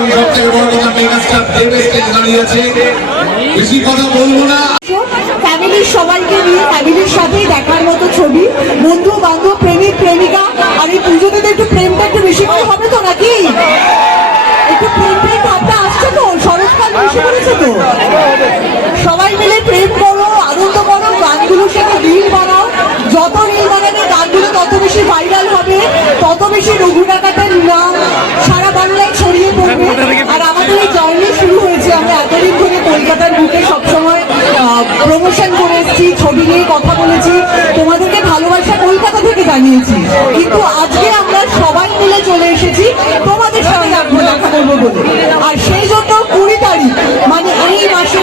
এবং সব থেকে বড় কথা মেগাস্টার দেবেশ দাঁড়িয়ে আছে। বেশি কথা বলবো না। ফ্যামিলির সবাইকে নিয়ে ফ্যামিলির সাথেই দেখার মতো ছবি, বন্ধু বান্ধব প্রেমিক প্রেমিকা। আর এই পুজোতে তো একটু প্রেমটা একটু বেশি করে হবে তো নাকি? একটু প্রেম ভাবটা আসছে তো, শরৎকাল বেশি করেছে তো। সবাই মিলে প্রেম করো, আনন্দ করো, গানগুলোর সাথে রিল বানাও। যত রিল বানাবে গানগুলো তত বেশি ভাইরাল হবে, তত বেশি রঘু ডাকাতের নাম সারা বাংলায় ছড়িয়ে পড়বে। আর আমাদের এই জার্নি শুরু হয়েছে, আমরা এতদিন ধরে কলকাতার বুকে সবসময় প্রমোশন করে এসেছি, ছবি নিয়ে কথা বলেছি, তোমাদেরকে ভালোবাসা কলকাতা থেকে জানিয়েছি। কিন্তু আজকে আমরা সবাই মিলে চলে এসেছি তোমাদের সাথে দেখা করবো বলে। আর